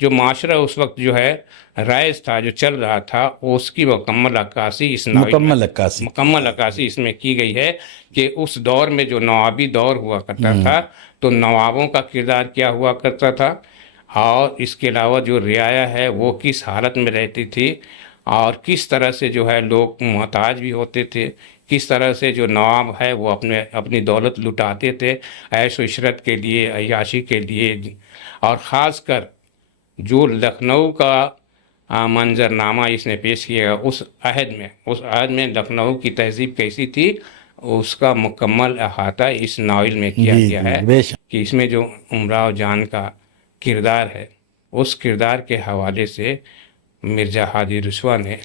جو معاشرہ اس وقت جو ہے رائج تھا، جو چل رہا تھا، اس کی مکمل عکاسی اس ناول میں، مکمل عکاسی مکمل عکاسی اس میں کی گئی ہے کہ اس دور میں جو نوابی دور ہوا کرتا تھا تو نوابوں کا کردار کیا ہوا کرتا تھا، اور اس کے علاوہ جو رعایا ہے وہ کس حالت میں رہتی تھی، اور کس طرح سے جو ہے لوگ محتاج بھی ہوتے تھے، کس طرح سے جو نواب ہے وہ اپنی دولت لٹاتے تھے عیش و عشرت کے لیے، عیاشی کے لیے، اور خاص کر جو لکھنؤ کا منظرنامہ اس نے پیش کیا اس عہد میں لکھنؤ کی تہذیب کیسی تھی، اس کا مکمل احاطہ اس ناول میں کیا جی گیا جی ہے بے شک. کہ اس میں جو امراؤ جان کا کردار ہے، اس کردار کے حوالے سے مرزا ہادی رسوا نے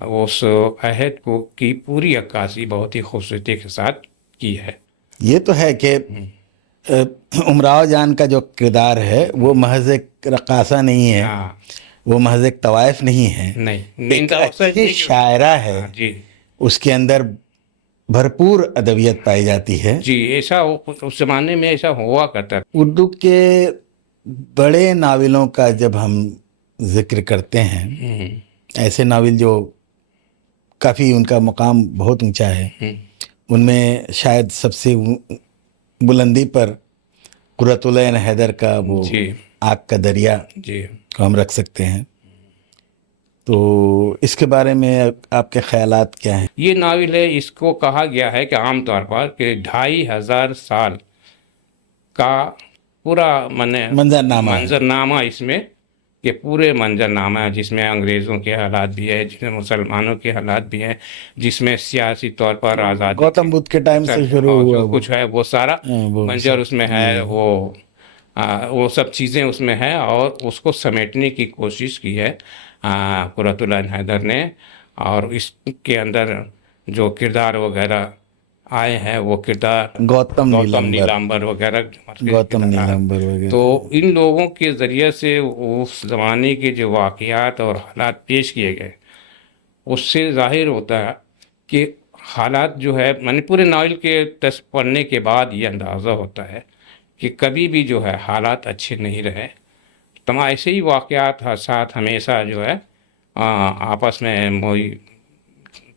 اس عہد کی پوری عکاسی بہت ہی خوبصورتی کے ساتھ کی ہے. یہ تو ہے کہ امراؤ جان کا جو کردار ہے وہ محض ایک رقاصہ نہیں ہے، ہاں وہ محض ایک طوائف نہیں ہے، نہیں ایک اچھی شاعرہ ہے، جی اس کے اندر بھرپور ادبیت پائی جاتی ہے. جی، ایسا اس زمانے میں ایسا ہوا کرتا تھا. اردو کے بڑے ناولوں کا جب ہم ذکر کرتے ہیں، ایسے ناول جو کافی ان کا مقام بہت اونچا ہے، ان میں شاید سب سے بلندی پر قرۃ العین حیدر کا وہ جی آگ کا دریا جی کو ہم رکھ سکتے ہیں. تو اس کے بارے میں آپ کے خیالات کیا ہیں؟ یہ ناول ہے، اس کو کہا گیا ہے کہ عام طور پر کہ 2500 سال کا پورا منظرنامہ اس میں، کہ پورے منظرنامہ ہے جس میں انگریزوں کے حالات بھی ہے، جس میں مسلمانوں کے حالات بھی ہیں، جس میں سیاسی طور پر آزادی گوتم بدھ کے ٹائم سے شروع اور ہوا جو کچھ ہے وہ سارا وہ منظر اس میں ہے، وہ سب چیزیں اس میں ہے، اور اس کو سمیٹنے کی کوشش کی ہے قرۃ العین حیدر نے. اور اس کے اندر جو کردار وغیرہ آئے ہیں وہ کردار گوتم نیلامبر وغیرہ، نیلامبر وغیرہ، تو ان لوگوں کے ذریعے سے اس زمانے کے جو واقعات اور حالات پیش کیے گئے، اس سے ظاہر ہوتا ہے کہ حالات جو ہے، میں نے پورے ناول کے پڑھنے کے بعد یہ اندازہ ہوتا ہے کہ کبھی بھی جو ہے حالات اچھے نہیں رہے. ایسے ہی واقعات حادثات ہمیشہ جو ہے آپس میں وہی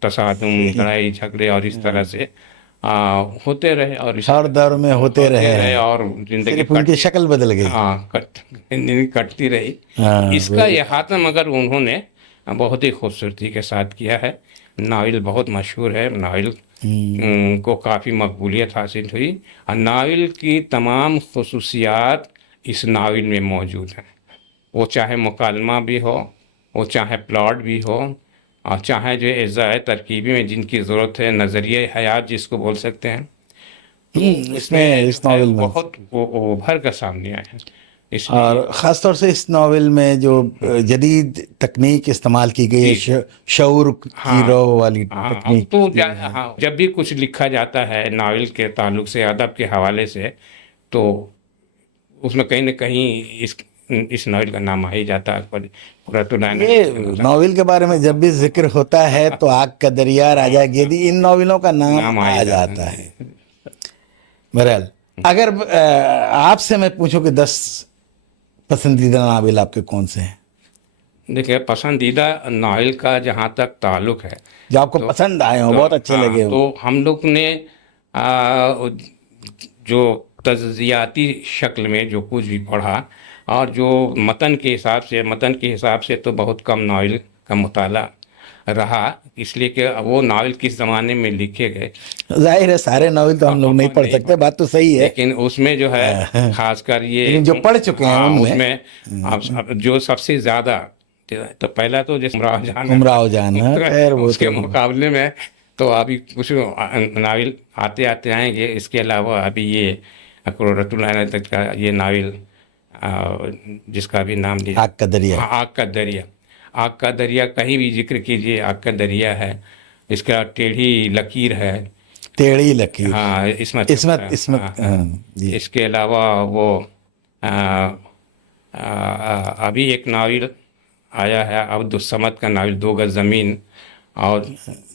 تصادم، لڑائی جھگڑے اور اس طرح سے ہوتے رہے، اور ہر دور میں ہوتے رہے، اور زندگی صرف ان کی شکل بدل گئی. زندگی کٹتی رہی. اس کا احاطہ مگر انہوں نے بہت ہی خوبصورتی کے ساتھ کیا ہے. ناول بہت مشہور ہے، ناول کو کافی مقبولیت حاصل ہوئی، اور ناول کی تمام خصوصیات اس ناول میں موجود ہیں. وہ چاہے مکالمہ بھی ہو، وہ چاہے پلاٹ بھی ہو، اور چاہے جو اجزاء ترکیبی میں جن کی ضرورت ہے، نظریہ حیات جس کو بول سکتے ہیں، اس ناول میں بہت ابھر کر سامنے آئے ہیں. اور خاص طور سے اس ناول میں جو جدید تکنیک استعمال کی گئی ہے، شعور کی رو والی تکنیک. تو جب بھی کچھ لکھا جاتا ہے ناول کے تعلق سے، ادب کے حوالے سے، تو اس میں کہیں نہ کہیں اس ناول کا نام آ ہی جاتا ہے. قرۃ العین، یہ ناول کے بارے میں جب بھی ذکر ہوتا ہے تو آگ کا دریا، راجا گیدی، ان ناولوں کا نام آ جاتا ہے. بہرحال اگر آپ سے میں پوچھوں کہ 10 پسندیدہ ناول آپ کے کون سے ہیں؟ دیکھیں، پسندیدہ ناول کا جہاں تک تعلق ہے، جو آپ کو پسند آئے ہوں، بہت اچھے لگے ہوں. تو ہم لوگ نے جو تجزیاتی شکل میں جو کچھ بھی پڑھا، اور جو متن کے حساب سے تو بہت کم ناول کا مطالعہ رہا، اس لیے کہ وہ ناول کس زمانے میں لکھے گئے. ظاہر ہے سارے ناول تو ہم لوگ نہیں پڑھ سکتے، بات تو صحیح ہے، لیکن اس میں جو ہے خاص کر یہ جو پڑھ چکے ہیں اس میں جو سب سے زیادہ، تو پہلا تو جیسے امراؤ جان ہے، اس کے مقابلے میں تو ابھی کچھ ناول آتے آئیں گے. اس کے علاوہ ابھی یہ قرۃ العین تک کا یہ ناول جس کا بھی نام لیا، آگ کا دریا. آگ کا دریا کہیں بھی ذکر کیجیے، آگ کا دریا ہے. اس کا ٹیڑھی لکیر ہے، ٹیڑھی لکیر، ہاں، عصمت. اس کے علاوہ وہ ابھی ایک ناول آیا ہے عبد الصمد کا ناول 2 گز زمین، اور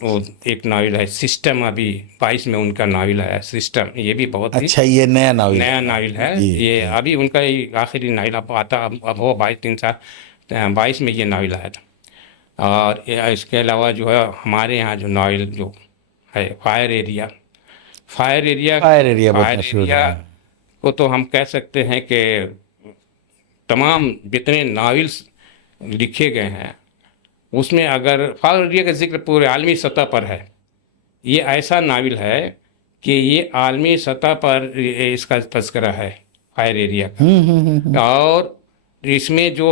وہ ایک ناول ہے سسٹم، ابھی 22 میں ان کا ناول ہے سسٹم، یہ بھی بہت ہی اچھا یہ نیا ناول نیا ناول ہے، جی یہ ابھی ان کا ہی آخری ناول اب آتا، اب ہو 22 میں یہ ناول آیا تھا۔ اور اس کے علاوہ جو ہے ہمارے یہاں جو ناول جو ہے fire area, fire area fire area بہت فائر مشہور ایریا ہے۔ کو تو ہم کہہ سکتے ہیں کہ تمام جتنے ناولس لکھے گئے ہیں اس میں اگر فائر ایریا کا ذکر پورے عالمی سطح پر ہے، یہ ایسا ناول ہے کہ یہ عالمی سطح پر اس کا تذکرہ ہے فائر ایریا کا، اور اس میں جو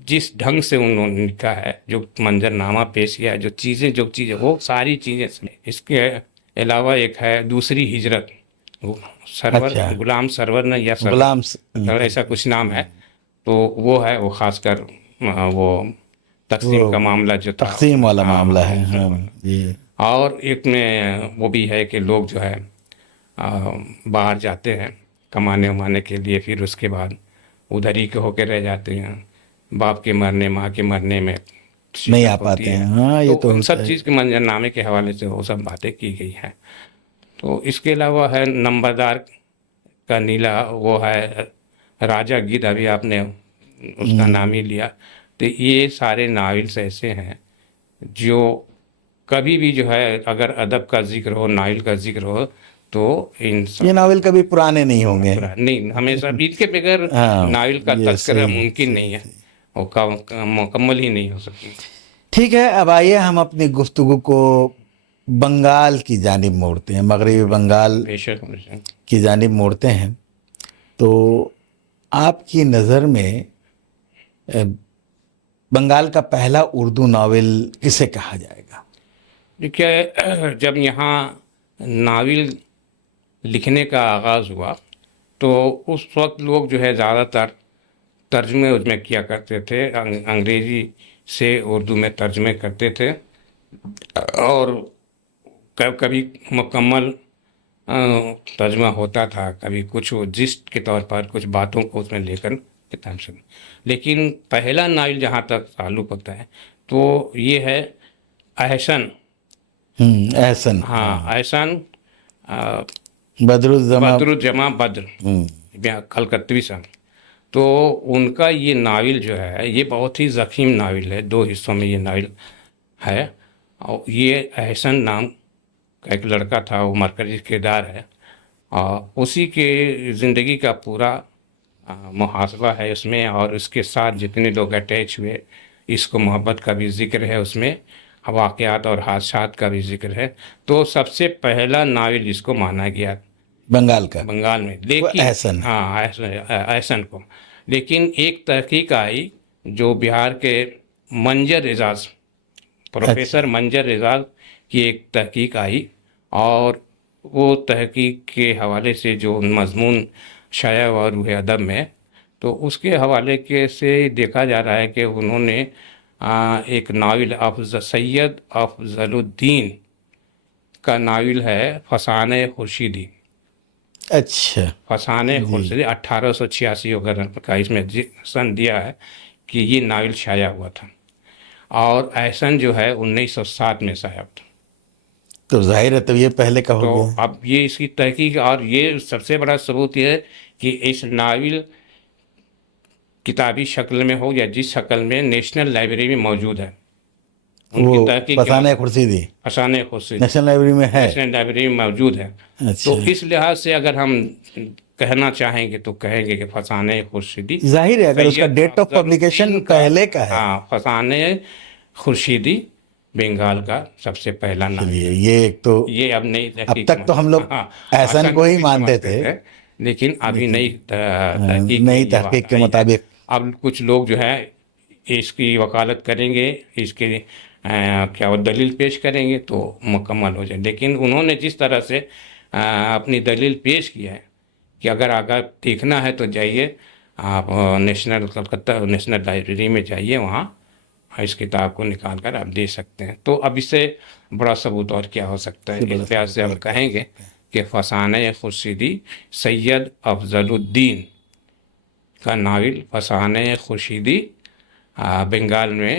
جس ڈھنگ سے انہوں نے لکھا ہے، جو منظر نامہ پیش کیا ہے، جو چیزیں وہ ساری چیزیں اس کے علاوہ ایک ہے دوسری ہجرت، وہ سرور اچھا غلام سرور نے یا غلام ایسا کچھ نام ہے، تو وہ ہے، وہ خاص کر وہ تقسیم وہ کا معاملہ جو تھا اس تقسیم میں، والا ہاں معاملہ ہاں ہے، ہاں جی اور ایک میں وہ بھی ہے کہ لوگ جو ہے باہر جاتے ہیں کمانے ومانے کے لیے، پھر اس کے بعد ادھر ہی کے ہو کے رہ جاتے ہیں، باپ کے مرنے ماں کے مرنے میں نہیں آ شدت ہوتی پاتے ہے، ہیں، ہاں یہ تو تو ان ہوتا سب ہے۔ چیز کے منظر نامے کے حوالے سے وہ سب باتیں کی گئی ہیں۔ تو اس کے علاوہ ہے نمبردار کا نیلا، وہ ہے راجہ گدھ، ابھی آپ نے اس کا نام ہی لیا، تو یہ سارے ناولس ایسے ہیں جو کبھی بھی جو ہے اگر ادب کا ذکر ہو، ناول کا ذکر ہو، تو یہ ناول کبھی پرانے نہیں ہوں گے، نہیں، ہمیشہ ان کے بغیر ہاں ناول کا یہ تذکرہ صحیح ممکن نہیں ہے، وہ مکمل ہی نہیں ہو سکتی۔ ٹھیک ہے، اب آئیے ہم اپنی گفتگو کو بنگال کی جانب موڑتے ہیں، مغربی بنگال بے شک بے شک۔ کی جانب موڑتے ہیں۔ تو آپ کی نظر میں بنگال کا پہلا اردو ناول کسے کہا جائے گا؟ دیکھیے، جب یہاں ناول لکھنے کا آغاز ہوا تو اس وقت لوگ جو ہے زیادہ تر ترجمے اس میں کیا کرتے تھے، انگریزی سے اردو میں ترجمے کرتے تھے، اور کبھی مکمل ترجمہ ہوتا تھا، کبھی کچھ جسٹ کے طور پر کچھ باتوں کو اس میں لے کر کتاب سے۔ لیکن پہلا ناول جہاں تک تعلق ہوتا ہے تو یہ ہے احسن، احسن، ہاں احسن بدر الزما، بدر الجمع بدر کلکتوی صاحب، تو ان کا یہ ناول جو ہے یہ بہت ہی ضخیم ناول ہے، 2 حصوں میں یہ ناول ہے، اور یہ احسن نام کا ایک لڑکا تھا، وہ مرکزی کردار ہے، اور اسی کے زندگی کا پورا محاسبہ ہے اس میں، اور اس کے ساتھ جتنے لوگ اٹیچ ہوئے، اس کو محبت کا بھی ذکر ہے اس میں، واقعات اور حادثات کا بھی ذکر ہے، تو سب سے پہلا ناول جس کو مانا گیا بنگال کا بنگال میں، وہ لیکن احسن ہے۔ ہاں احسن کو، لیکن ایک تحقیق آئی جو بہار کے منجر اعزاز، اچھا پروفیسر منجر اعزاز کی ایک تحقیق آئی، اور وہ تحقیق کے حوالے سے جو مضمون شائع ہوا روح ادب میں، تو اس کے حوالے کے سے دیکھا جا رہا ہے کہ انہوں نے ایک ناول سید افضل الدین کا ناول ہے فسانہ خورشیدی، اچھا فسانہ جی، خورشیدی 1886 وغیرہ کا اس میں سن دیا ہے کہ یہ ناول شائع ہوا تھا، اور احسن جو ہے 1907 میں شائع ہوا تھا۔ تو ظاہر ہے، تو یہ پہلے کا تو ہو گیا۔ اب یہ اس کی تحقیق، اور یہ سب سے بڑا ثبوت یہ ہے کہ اس ناول کتابی شکل میں ہو یا جس شکل میں، نیشنل لائبریری میں موجود ہے، ان کی وہ تحقیق کے فسانہ مطابق خورشیدی فسانہ خورشیدی نیشنل لائبریری میں ہے؟ نیشنل لائبریری میں موجود ہے، اچھا، تو اس لحاظ سے اگر ہم کہنا چاہیں گے تو کہیں گے کہ فسانہ خورشیدی ظاہر ہے اگر اس کا سید ڈیٹ آف افضل پبلیکیشن الدین کا، پہلے کا ہے۔ ہاں فسانہ خورشیدی بنگال کا سب سے پہلا ناول چلیے ہے۔ یہ ایک تو، یہ اب نئی اب تحقیق تک تو ہم لوگ ہاں احسن کو ہی بھی مانتے سمجھتے تھے، تھے، لیکن ابھی نئی لیکن تحقیق میں نئی یہ تحقیق بات کے آئی ہے، مطابق اب کچھ لوگ جو ہے اس کی وکالت کریں گے، اس کے کیا وہ دلیل پیش کریں گے تو مکمل ہو جائے، لیکن انہوں نے جس طرح سے اپنی دلیل پیش کی ہے کہ اگر آگاہ دیکھنا ہے تو جائیے آپ نیشنل کلکتہ نیشنل لائبریری میں جائیے، وہاں اس کتاب کو نکال کر آپ دے سکتے ہیں، تو اب اس سے بڑا ثبوت اور کیا ہو سکتا ہے، سے بڑا اس لحاظ سے ثبوت ہم اور کیا کہیں ہو گے سکتا ہے۔ کہ فسانہ خورشیدی سید افضل الدین کا ناول فسانہ خورشیدی بنگال میں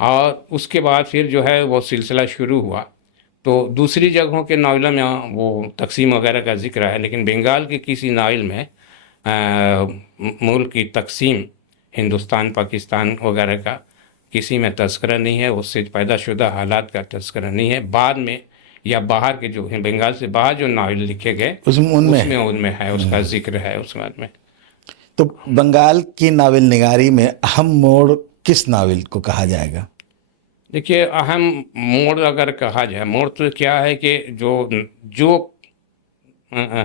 اور اس کے بعد پھر جو ہے وہ سلسلہ شروع ہوا. تو دوسری جگہوں کے ناولوں میں وہ تقسیم وغیرہ کا ذکر ہے، لیکن بنگال کے کسی ناول میں ملک کی تقسیم، ہندوستان پاکستان وغیرہ کا کسی میں تذکرہ نہیں ہے، اس سے پیدا شدہ حالات کا تذکرہ نہیں ہے. بعد میں یا باہر کے جو ہیں، بنگال سے باہر جو ناول لکھے گئے ان میں ہے، اس کا ذکر ہے اس بات میں. تو بنگال کی ناول نگاری میں اہم موڑ کس ناول کو کہا جائے گا؟ دیکھیے، اہم موڑ اگر کہا جائے، موڑ تو کیا ہے کہ جو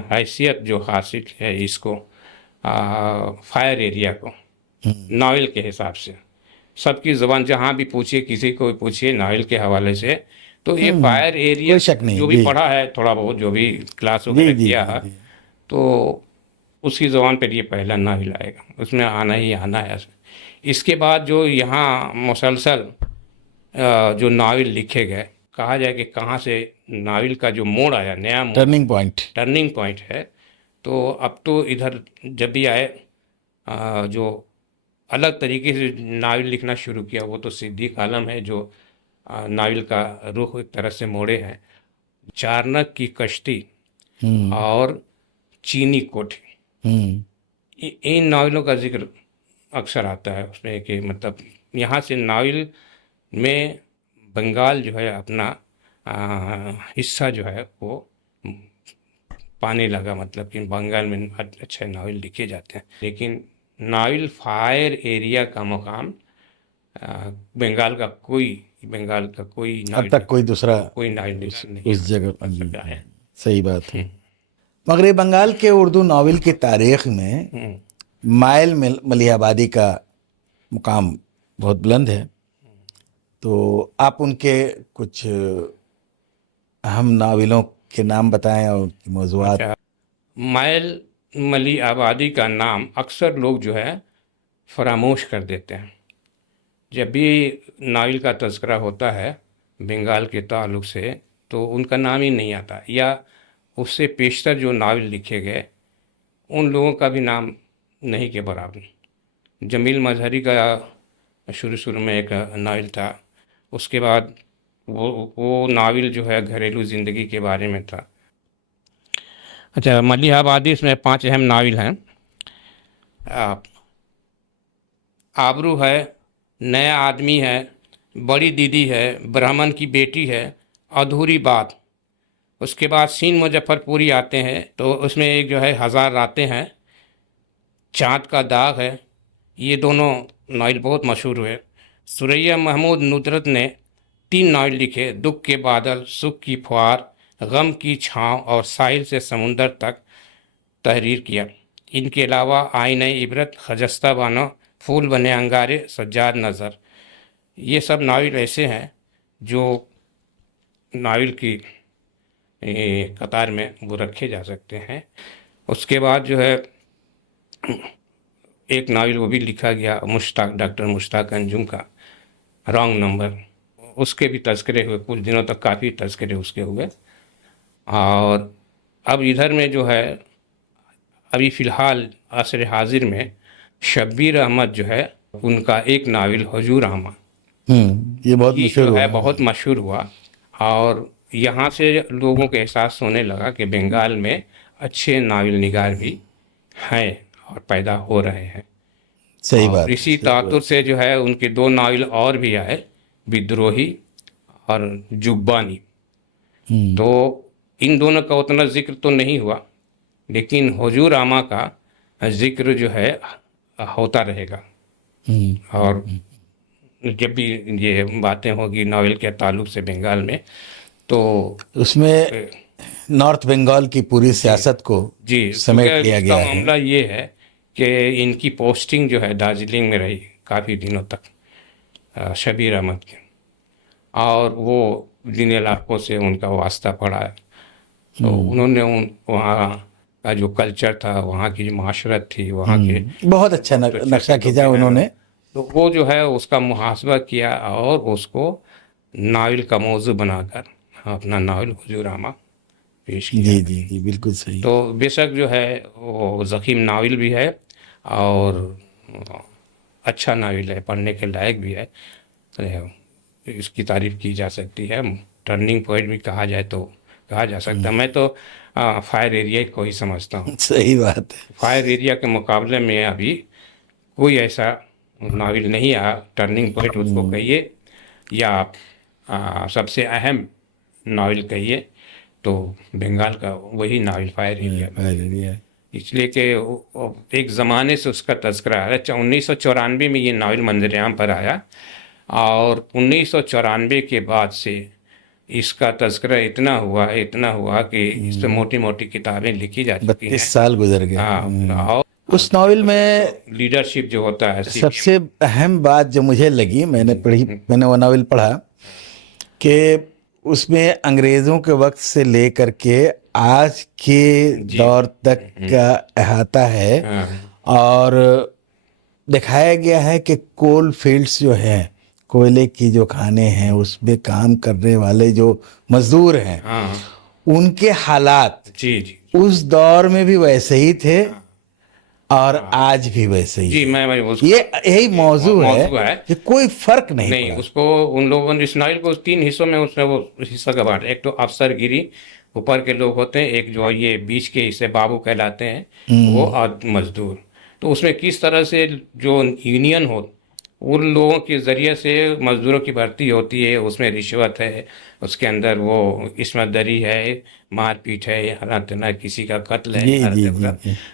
حیثیت جو حاصل ہے اس کو فائر ایریا کو ناول کے حساب سے، سب کی زبان جہاں بھی پوچھیے، کسی کو بھی پوچھیے ناول کے حوالے سے، تو یہ فائر ایریا کوئی شک نہیں. جو بھی پڑھا ہے تھوڑا بہت، جو بھی کلاس وغیرہ کیا ہے، تو اس کی زبان پر یہ پہلا ناول آئے گا، اس میں آنا ہی آنا ہے. اس کے بعد جو یہاں مسلسل جو ناول لکھے گئے، کہا جائے کہ کہاں سے ناول کا جو موڑ آیا، نیا موڑ، ٹرننگ پوائنٹ ہے، تو اب تو ادھر جب بھی آئے جو الگ طریقے سے ناول لکھنا شروع کیا وہ تو صدیق عالم ہے، جو ناول کا رخ ایک طرح سے موڑے ہیں. چارنک کی کشتی اور چینی کوٹھی، ان ناولوں کا ذکر اکثر آتا ہے اس میں، کہ مطلب یہاں سے ناول میں بنگال جو ہے اپنا حصہ جو ہے وہ پانے لگا، مطلب کہ بنگال میں اچھے ناول لکھے جاتے ہیں. لیکن ناول فائر ایریا کا مقام بنگال کا کوئی اب تک کوئی دوسرا ناول اس جگہ ہے. صحیح بات ہے. مگر بنگال کے اردو ناول کی تاریخ میں مائل ملیح آبادی کا مقام بہت بلند ہے. تو آپ ان کے کچھ اہم ناولوں کے نام بتائیں اور موضوعات. مائل ملیح آبادی کا نام اکثر لوگ جو ہے فراموش کر دیتے ہیں. جب بھی ناول کا تذکرہ ہوتا ہے بنگال کے تعلق سے تو ان کا نام ہی نہیں آتا، یا اس سے پیشتر جو ناول لکھے گئے ان لوگوں کا بھی نام نہیں کے برابر. جمیل مظہری کا شروع میں ایک ناول تھا، اس کے بعد وہ ناول جو ہے گھریلو زندگی کے بارے میں تھا. اچھا، ملیح آبادی اس میں 5 اہم ناول ہیں. آبرو ہے، نیا آدمی ہے، بڑی دیدی ہے، برہمن کی بیٹی ہے، ادھوری بات. اس کے بعد سین مظفر پوری آتے ہیں، تو اس میں ایک جو ہے 1000 راتیں ہیں، چاند کا داغ ہے. یہ دونوں ناول بہت مشہور ہوئے. ثریا محمود ندرت نے 3 ناول لکھے: دکھ کے بادل، سکھ کی پھوار، غم کی چھاؤں اور ساحل سے سمندر تک تحریر کیا. ان کے علاوہ آئینہ عبرت، خجستہ بانو، پھول بنے انگارے، سجاد نظر، یہ سب ناول ایسے ہیں جو ناول کی قطار میں وہ رکھے جا سکتے ہیں. اس کے بعد جو ہے ایک ناول وہ بھی لکھا گیا ڈاکٹر مشتاق انجم کا، رانگ نمبر، اس کے بھی تذکرے ہوئے، کچھ دنوں تک کافی تذکرے اس کے ہوئے. اور اب ادھر میں جو ہے ابھی فی الحال عصر حاضر میں شبیر احمد جو ہے ان کا ایک ناول حضور آمہ، یہ بہت مشہور جو ہے بہت مشہور ہوا. اور یہاں سے لوگوں کو احساس ہونے لگا کہ بنگال میں اچھے ناول نگار بھی ہیں اور پیدا ہو رہے ہیں. صحیح بات. اسی تعطر سے جو ہے ان کے 2 ناول اور بھی آئے، بدروہی اور جبانی. تو ان دونوں کا اتنا ذکر تو نہیں ہوا، لیکن حضور آمہ کا ذکر جو ہے ہوتا رہے گا. اور جب بھی یہ باتیں ہوگی ناول کے تعلق سے بنگال میں، تو اس میں نارتھ بنگال کی پوری سیاست کو سمیٹ لیا گیا ہے. معاملہ یہ ہے کہ ان کی پوسٹنگ جو ہے دارجلنگ میں رہی کافی دنوں تک، شبیر احمد کی، اور وہ جن علاقوں سے ان کا واسطہ پڑا ہے، تو انہوں نے وہاں کا جو کلچر تھا، وہاں کی جو معاشرت تھی، وہاں کے بہت اچھا نقشہ کھینچا انہوں نے. تو وہ جو ہے اس کا محاسبہ کیا اور اس کو ناول کا موضوع بنا کر اپنا ناول حضور آمہ پیش کیا. جی بالکل صحیح. تو بے شک جو ہے وہ ضخیم ناول بھی ہے اور اچھا ناول ہے، پڑھنے کے لائق بھی ہے. اس کی تعریف کی جا سکتی ہے، ٹرننگ پوائنٹ بھی کہا جائے تو کہا جا سکتا ہے۔ میں تو فائر ایریا کو ہی سمجھتا ہوں۔ صحیح بات ہے۔ فائر ایریا کے مقابلے میں ابھی کوئی ایسا ناول نہیں آیا، ٹرننگ پوائنٹ اس کو کہیے یا آپ سب سے اہم ناول کہیے تو بنگال کا وہی ناول فائر ایریا، اس لیے کہ ایک زمانے سے اس کا تذکرہ آ رہا ہے۔ 1994 میں یہ ناول منظر عام پر آیا اور 1994 کے بعد سے اس کا تذکرہ اتنا ہوا کہ اس سے موٹی موٹی کتابیں لکھی جا چکی 32 ہیں۔ سال گزر گئے۔ ہاں، اور اس ناول میں لیڈرشپ جو ہوتا ہے سب سے اہم بات جو مجھے لگی، میں نے وہ ناول پڑھا کہ اس میں انگریزوں کے وقت سے لے کر کے آج کے دور تک کا احاطہ ہے، اور دکھایا گیا ہے کہ کول فیلڈز جو ہیں، کوئلے کی جو کھانے ہیں، اس میں کام کرنے والے جو مزدور ہیں، ان کے حالات جی اس دور میں بھی ویسے ہی تھے اور آج بھی ویسے ہی۔ جی میں یہی موضوع ہے کہ کوئی فرق نہیں پڑا۔ اس کو ان لوگوں نے اس ناول کو 3 حصوں میں اس نے وہ حصہ کا بانٹا۔ ایک تو افسر گیری، اوپر کے لوگ ہوتے ہیں، ایک جو یہ بیچ کے حصے بابو کہلاتے ہیں وہ، اور مزدور۔ تو اس میں کس طرح سے جو یونین ہو ان لوگوں کے ذریعے سے مزدوروں کی بھرتی ہوتی ہے، اس میں رشوت ہے، اس کے اندر وہ عصمت دری ہے، مار پیٹ ہے، ہر کسی کا قتل ہے،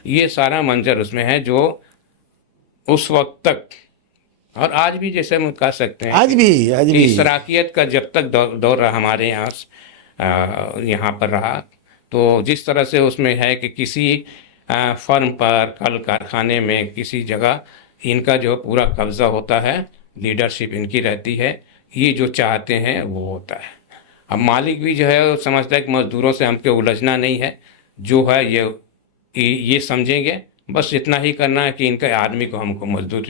یہ سارا منظر اس میں ہے جو اس وقت تک اور آج بھی جیسے ہم کہہ سکتے ہیں آج بھی اشتراکیت کا جب تک دور رہا ہمارے یہاں پر رہا، تو جس طرح سے اس میں ہے کہ کسی فرم پر، کل کارخانے میں، کسی جگہ ان کا جو پورا قبضہ ہوتا ہے، لیڈرشپ ان کی رہتی ہے، یہ جو چاہتے ہیں وہ ہوتا ہے۔ اب مالک بھی جو ہے سمجھتا ہے کہ مزدوروں سے ہم کو الجھنا نہیں ہے، جو ہے یہ سمجھیں گے بس اتنا ہی کرنا ہے کہ ان کے آدمی کو ہم کو مزدور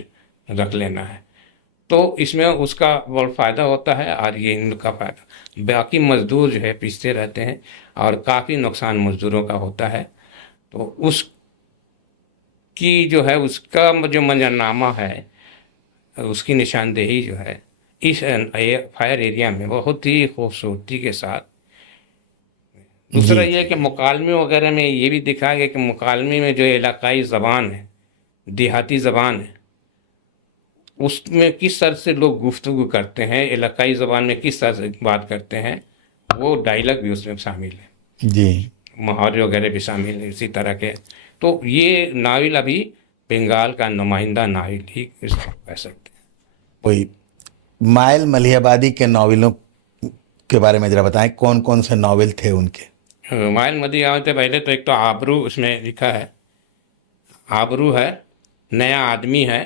رکھ لینا ہے، تو اس میں اس کا بہت فائدہ ہوتا ہے اور یہ ان کا فائدہ۔ باقی مزدور جو ہے پیستے رہتے ہیں اور کافی نقصان مزدوروں کا ہوتا ہے، تو اس کی جو ہے اس کا جو منظرنامہ ہے، اس کی نشاندہی جو ہے اس فائر ایریا میں بہت ہی خوبصورتی کے ساتھ۔ دوسرا یہ کہ مکالمے وغیرہ میں یہ بھی دکھایا گیا کہ مکالمے میں جو علاقائی زبان ہے، دیہاتی زبان ہے، اس میں کس طرح سے لوگ گفتگو کرتے ہیں، علاقائی زبان میں کس طرح سے بات کرتے ہیں، وہ ڈائلاگ بھی اس میں شامل ہے، جی محاورے وغیرہ بھی شامل ہیں اسی طرح کے۔ تو یہ ناول ابھی بنگال کا نمائندہ ناول ہی اس کو کہہ سکتے ہیں۔ کوئی مائل ملیح آبادی کے ناولوں کے بارے میں ذرا بتائیں، کون کون سے ناول تھے ان کے؟ مائل ملیح آبادی پہلے تو ایک تو آبرو اس میں لکھا ہے، آبرو ہے، نیا آدمی ہے،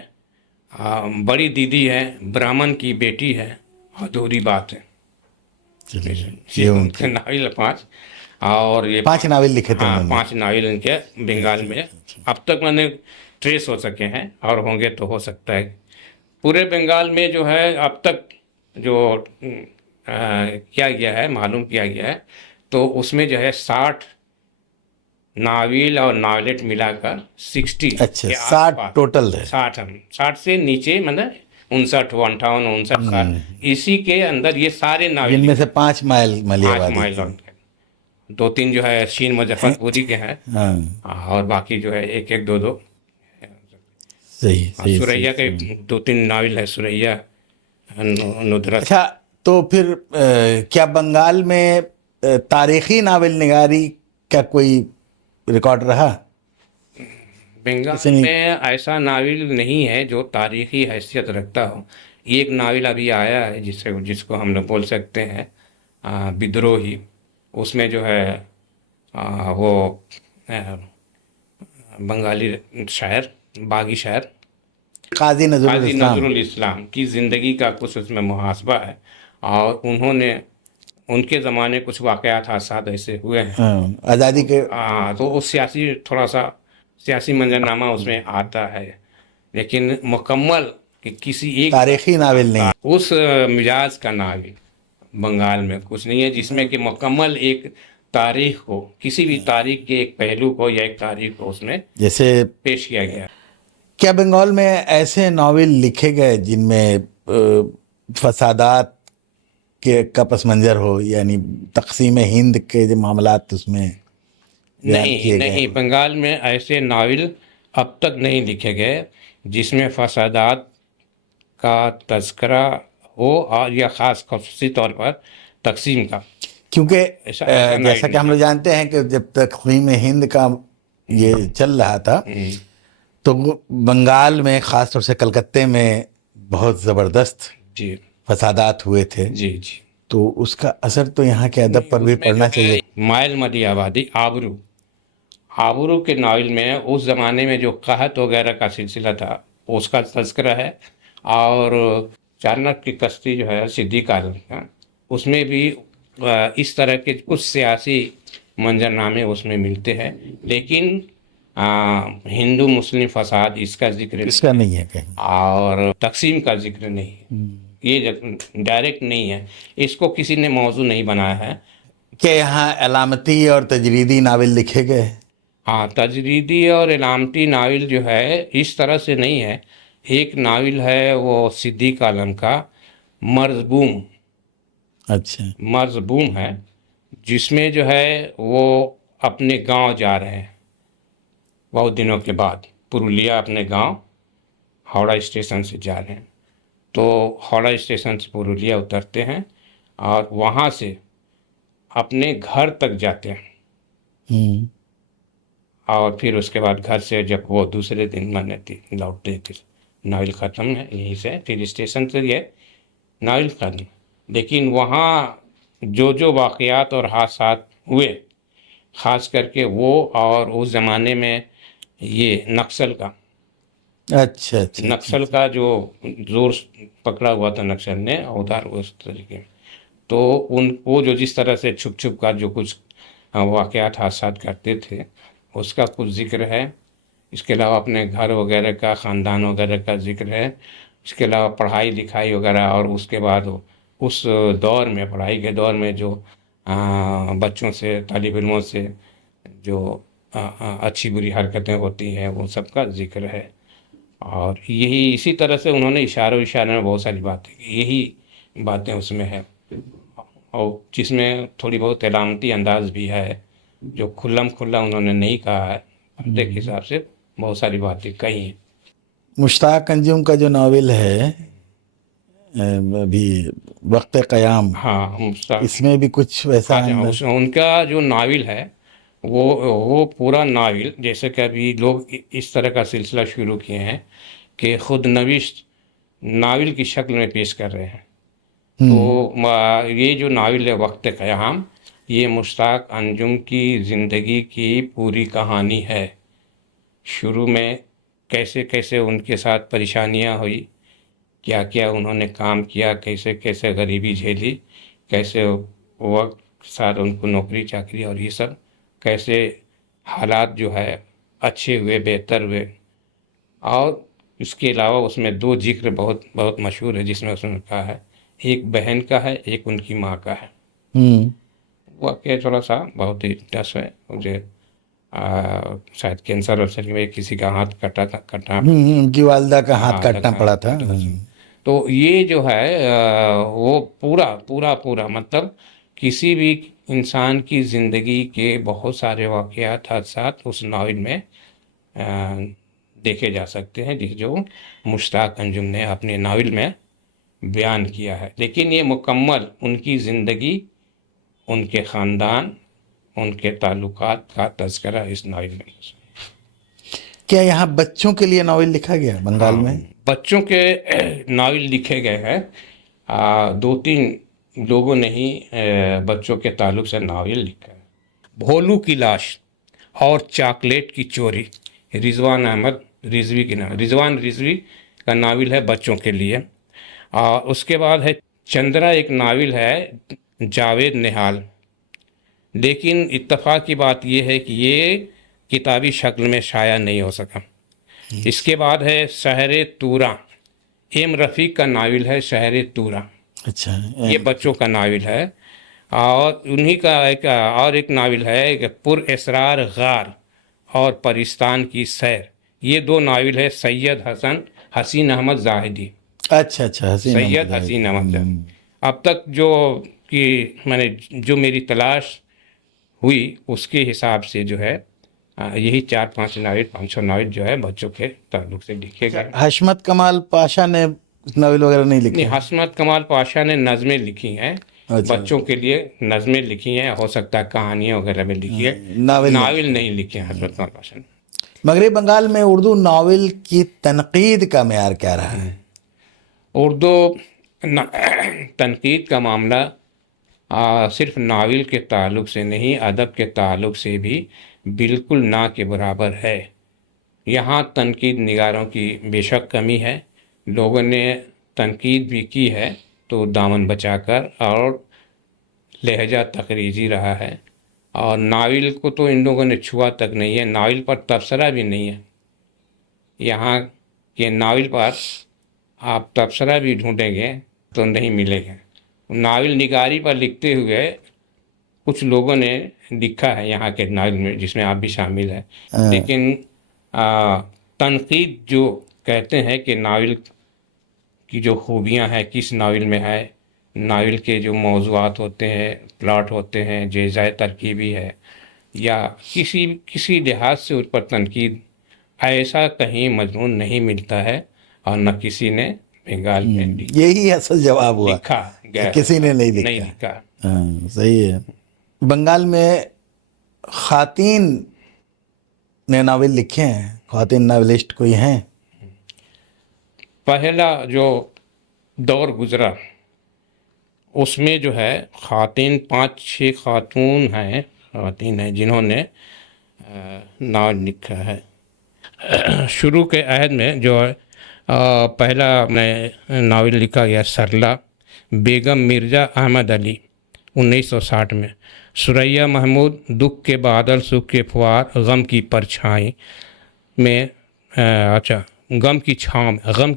بڑی دیدی ہے، برہمن کی بیٹی ہے، ادھوری بات ہے۔ یہ ان کے ناول 5، اور یہ 5 ناول لکھے تھے انہوں نے۔ 5 ناول ان کے بنگال میں اب تک میں نے ٹریس ہو سکے ہیں، اور ہوں گے تو ہو سکتا ہے پورے بنگال میں جو ہے اب تک جو کیا گیا ہے، معلوم کیا گیا ہے، تو اس میں جو ہے 60 ناول اور ناولٹ ملا کر 60، اچھا 60 ٹوٹل ہے۔ 60 سے نیچے مطلب 59 58 59 اسی کے اندر یہ سارے ناول، جن میں سے 5 مائل ملیح 5 آبادی، مائل 2-3 جو ہے شین مظفر پوری کے ہیں، اور باقی جو ہے 1-1 2-2 صحیح۔ سوریا کے 2-3 ناول ہے، سوریا، ندرت۔ اچھا، تو پھر کیا بنگال میں تاریخی ناول نگاری کا کوئی ریکارڈ رہا؟ بنگال میں ایسا ناول نہیں ہے جو تاریخی حیثیت رکھتا ہو۔ ایک ناول ابھی آیا ہے جس کو ہم لوگ بول سکتے ہیں بدروہی، اس میں جو ہے وہ بنگالی شاعر، باغی شاعر قاضی نظر الاسلام کی زندگی کا کچھ اس میں محاسبہ ہے، اور انہوں نے ان کے زمانے کچھ واقعات حادثات ایسے ہوئے ہیں آزادی کے، تو وہ تھوڑا سا سیاسی منظرنامہ اس میں آتا ہے، لیکن مکمل کہ کسی ایک تاریخی ناول نہیں۔ اس مزاج کا ناول بنگال میں کچھ نہیں ہے جس میں کہ مکمل ایک تاریخ کو، کسی بھی تاریخ کے ایک پہلو کو یا ایک تاریخ کو اس میں جیسے پیش کیا گیا۔ کیا بنگال میں ایسے ناول لکھے گئے جن میں فسادات کے کا پس منظر ہو، یعنی تقسیم ہند کے جو معاملات اس میں بیان نہیں کیے گئے؟ نہیں، بنگال میں ایسے ناول اب تک نہیں لکھے گئے جس میں فسادات کا تذکرہ ہو، اور یا خاص خصوصی طور پر تقسیم کا. کیونکہ ایسا ناول جیسا کہ ہم لوگ جانتے ہیں کہ جب تقسیم ہند کا یہ چل رہا تھا نہیں. تو وہ بنگال میں خاص طور سے کلکتے میں بہت زبردست جی فسادات ہوئے تھے، جی جی. تو اس کا اثر تو یہاں کے ادب پر بھی اس میں پڑنا جو چاہیے. ہے مائل مدی آبادی آبرو کے ناول میں اس زمانے میں جو قحط وغیرہ کا سلسلہ تھا اس کا تذکرہ ہے، اور چارنک کی کشتی جو ہے صدیق عالم کا، اس میں بھی اس طرح کے کچھ سیاسی منظرنامے اس میں ملتے ہیں، لیکن ہندو مسلم فساد اس کا ذکر اس نہیں کا ہے، نہیں ہے کہیں. اور تقسیم کا ذکر نہیں ہے. یہ ڈائریکٹ نہیں ہے، اس کو کسی نے موضوع نہیں بنایا ہے. کہ یہاں علامتی اور تجریدی ناول لکھے گئے؟ ہاں، تجریدی اور علامتی ناول جو ہے اس طرح سے نہیں ہے. ایک ناول ہے وہ صدیق عالم کا مرزبوم، اچھا. مرزبوم ہے، جس میں جو ہے وہ اپنے گاؤں جا رہے ہیں بہت دنوں کے بعد. پرولیا اپنے گاؤں ہاوڑا اسٹیشن سے جا رہے ہیں، تو ہاوڑا اسٹیشن سے پرولیا اترتے ہیں اور وہاں سے اپنے گھر تک جاتے ہیں، ہوں. اور پھر اس کے بعد گھر سے جب وہ دوسرے دن لوٹتے تھے. ناول ختم ہے یہیں سے، پھر اسٹیشن سے یہ ناول ختم. لیکن وہاں جو واقعات اور حادثات ہوئے، خاص کر کے وہ، اور اس زمانے میں یہ نکسل کا، اچھا اچھا. نکسل کا جو زور پکڑا ہوا تھا نکسل نے ادھر اس طریقے میں، تو وہ جو جس طرح سے چھپ چھپ کر جو کچھ واقعات حادثات کرتے تھے اس کا کچھ ذکر ہے. اس کے علاوہ اپنے گھر وغیرہ کا، خاندان وغیرہ کا ذکر ہے. اس کے علاوہ پڑھائی لکھائی وغیرہ، اور اس کے بعد اس دور میں، پڑھائی کے دور میں جو بچوں سے، طالب علموں سے جو اچھی بری حرکتیں ہوتی ہیں وہ سب کا ذکر ہے. اور یہی اسی طرح سے انہوں نے اشاروں میں بہت ساری باتیں کی، یہی باتیں اس میں ہے، اور جس میں تھوڑی بہت علامتی انداز بھی ہے جو کھلم کھلا انہوں نے نہیں کہا ہے. پردے کے حساب سے بہت ساری باتیں کہی ہیں. مشتاق انجم کا جو ناول ہے ابھی وقت قیام، ہاں، اس میں بھی کچھ ویسا انداز؟ ان کا جو ناول ہے وہ پورا ناول، جیسے کہ ابھی لوگ اس طرح کا سلسلہ شروع کیے ہیں کہ خود نوشت ناول کی شکل میں پیش کر رہے ہیں. تو یہ جو ناول ہے وقت قیام، یہ مشتاق انجم کی زندگی کی پوری کہانی ہے. شروع میں کیسے کیسے ان کے ساتھ پریشانیاں ہوئی، کیا کیا انہوں نے کام کیا، کیسے کیسے غریبی جھیلی، کیسے وقت کے ساتھ ان کو نوکری چاکری، اور یہ سب کیسے حالات جو ہے اچھے ہوئے، بہتر ہوئے. اور اس کے علاوہ اس میں دو ذکر بہت بہت مشہور ہے، جس میں اس نے کہا ہے، ایک بہن کا ہے، ایک ان کی ماں کا ہے. واقعہ تھوڑا سا بہت ہی ٹس ہے. مجھے شاید کینسر میں کسی کا ہاتھ کٹا ان کی والدہ کا ہاتھ کاٹنا پڑا تھا. تو یہ جو ہے وہ پورا مطلب کسی بھی انسان کی زندگی کے بہت سارے واقعات حادثات اس ناول میں دیکھے جا سکتے ہیں، جو مشتاق انجم نے اپنے ناول میں بیان کیا ہے. لیکن یہ مکمل ان کی زندگی، ان کے خاندان، ان کے تعلقات کا تذکرہ اس ناول میں. کیا یہاں بچوں کے لیے ناول لکھا گیا بنگال میں؟ بچوں کے ناول لکھے گئے ہیں. 2-3 لوگوں نے ہی بچوں کے تعلق سے ناول لکھا ہے. بھولو کی لاش اور چاکلیٹ کی چوری، رضوان احمد رضوی کے نام، رضوان رضوی کا ناول ہے بچوں کے لیے. اس کے بعد ہے چندرا، ایک ناول ہے جاوید نہال. لیکن اتفاق کی بات یہ ہے کہ یہ کتابی شکل میں شائع نہیں ہو سکا. اس کے بعد ہے شہر تورا، ایم رفیق کا ناول ہے شہر تورا. اچھا، یہ بچوں کا ناول ہے. اور انہی کا ایک ناول ہے کہ پر اسرار غار اور پرستان کی سیر. یہ 2 ناول ہے سید حسین احمد زاہدی. اچھا سید حسین احمد زاہدی. اب تک جو کہ میں نے جو میری تلاش ہوئی اس کے حساب سے جو ہے یہی 4-5 ناول 500 ناول جو ہے بچوں کے تعلق سے لکھے گئے. حشمت کمال پاشا نے ناول وغیرہ نہیں لکھے؟ نہیں، حشمت کمال پاشا نے نظمیں لکھی ہیں، اچھا. بچوں کے لیے نظمیں لکھی ہیں، ہو سکتا ہے کہانیاں وغیرہ میں لکھی ہے، ناول نہیں لکھے ہیں حشمت کمال پاشا نے. مغربی بنگال میں اردو ناول کی تنقید کا معیار کیا رہا ہے؟ اردو تنقید کا معاملہ صرف ناول کے تعلق سے نہیں، ادب کے تعلق سے بھی بالکل نہ کے برابر ہے. یہاں تنقید نگاروں کی بے شک کمی ہے، لوگوں نے تنقید بھی کی ہے تو دامن بچا کر، اور لہجہ تقریزی رہا ہے. اور ناول کو تو ان لوگوں نے چھوا تک نہیں ہے، ناول پر تبصرہ بھی نہیں ہے. یہاں کے ناول پر آپ تبصرہ بھی ڈھونڈیں گے تو نہیں ملے گا. ناول نگاری پر لکھتے ہوئے کچھ لوگوں نے لکھا ہے یہاں کے ناول میں، جس میں آپ بھی شامل ہیں، لیکن تنقید جو کہتے ہیں کہ ناول کی جو خوبیاں ہیں کس ناول میں ہے، ناول کے جو موضوعات ہوتے ہیں، پلاٹ ہوتے ہیں، جزائے ترکیبی ہے، یا کسی لحاظ سے اس پر تنقید، ایسا کہیں مضمون نہیں ملتا ہے، اور نہ کسی نے بنگال میں یہی اصل جواب ہوا، لکھا گیا، کسی نے نہیں لکھا. ہاں صحیح ہے. بنگال میں خواتین نے ناول لکھے ہیں؟ خواتین ناولسٹ کوئی ہیں؟ پہلا جو دور گزرا اس میں جو ہے خواتین 5-6 خواتین ہیں جنہوں نے ناول لکھا ہے. شروع کے عہد میں جو ہے پہلا میں ناول لکھا گیا سرلا، بیگم مرزا احمد علی 1960 میں. ثریا محمود دکھ کے بادل سکھ کے فوار غم کی پرچھائی میں، غم کی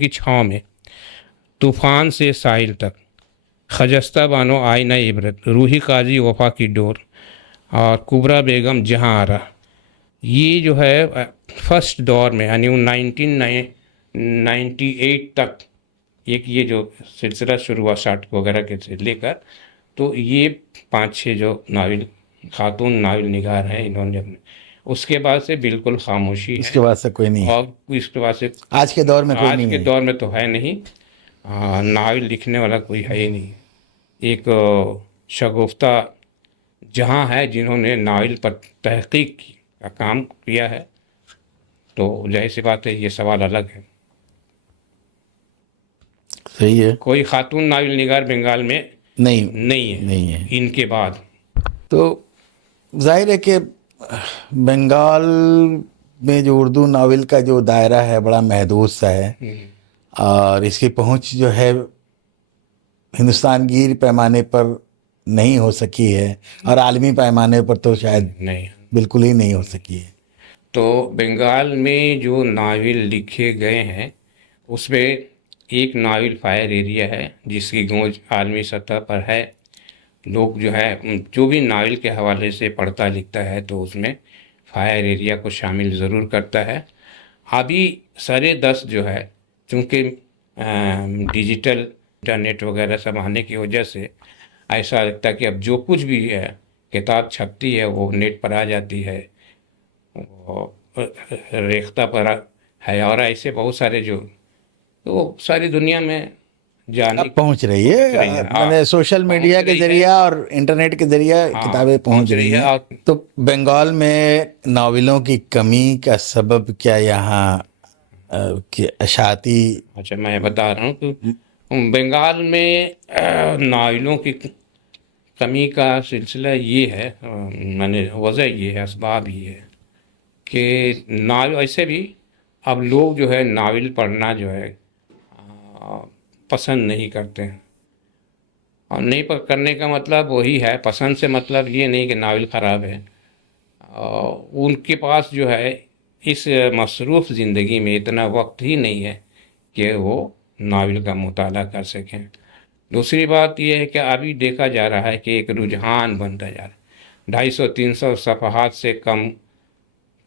چھاؤں میں، طوفان سے ساحل تک، خجستہ بانو آئینہ عبرت، روحی قاضی وفا کی ڈور، اور کبرا بیگم جہاں آرا. یہ جو ہے فرسٹ دور میں، یعنی 1998 تک یہ جو سلسلہ شروع ہوا 60 وغیرہ کے سے لے کر، تو یہ 5-6 جو ناول خاتون ناول نگار ہیں انہوں نے. اس کے بعد سے بالکل خاموشی ہے، اس کے بعد سے کوئی نہیں، اور اس کے بعد سے آج کے دور میں کوئی نہیں ہے. آج کے دور میں تو ہے نہیں، ناول لکھنے والا کوئی ہے ہی نہیں. ایک شگفتہ جہاں ہے جنہوں نے ناول پر تحقیق کا کام کیا ہے، تو ظاہر سی بات ہے یہ سوال الگ ہے. صحیح ہے. کوئی خاتون ناول نگار بنگال میں نہیں ہے ان کے بعد. تو ظاہر ہے کہ بنگال میں جو اردو ناول کا جو دائرہ ہے بڑا محدود سا ہے، اور اس کی پہنچ جو ہے ہندوستان گیر پیمانے پر نہیں ہو سکی ہے، اور عالمی پیمانے پر تو شاید نہیں، بالکل ہی نہیں ہو سکی ہے. تو بنگال میں جو ناول لکھے گئے ہیں اس میں ایک ناول فائر ایریا ہے جس کی گونج عالمی سطح پر ہے. لوگ جو ہے جو بھی ناول کے حوالے سے پڑھتا لکھتا ہے تو اس میں فائر ایریا کو شامل ضرور کرتا ہے. ابھی سرے دست جو ہے، چونکہ ڈیجیٹل انٹرنیٹ وغیرہ سب آنے کی وجہ سے ایسا لگتا ہے کہ اب جو کچھ بھی ہے کتاب چھپتی ہے وہ نیٹ پر آ جاتی ہے، ریختہ پر ہے، اور ایسے بہت سارے جو تو ساری دنیا میں اب پہنچ رہی ہے، میں نے سوشل میڈیا کے ذریعہ اور انٹرنیٹ کے ذریعہ کتابیں پہنچ رہی ہیں. تو بنگال میں ناولوں کی کمی کا سبب کیا یہاں اشاعتی؟ اچھا، میں بتا رہا ہوں کہ بنگال میں ناولوں کی کمی کا سلسلہ یہ ہے، میں نے وجہ یہ ہے، اسباب یہ ہے کہ ناول ایسے بھی اب لوگ جو ہے ناول پڑھنا جو ہے پسند نہیں کرتے ہیں. اور نہیں کرنے کا مطلب وہی ہے، پسند سے مطلب یہ نہیں کہ ناول خراب ہے. ان کے پاس جو ہے اس مصروف زندگی میں اتنا وقت ہی نہیں ہے کہ وہ ناول کا مطالعہ کر سکیں. دوسری بات یہ ہے کہ ابھی دیکھا جا رہا ہے کہ ایک رجحان بنتا جا رہا ہے، 250-300 صفحات سے کم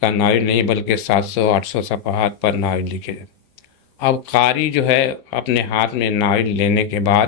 کا ناول نہیں بلکہ 700-800 صفحات پر ناول لکھے جاتے. اب قاری جو ہے اپنے ہاتھ میں ناول لینے کے بعد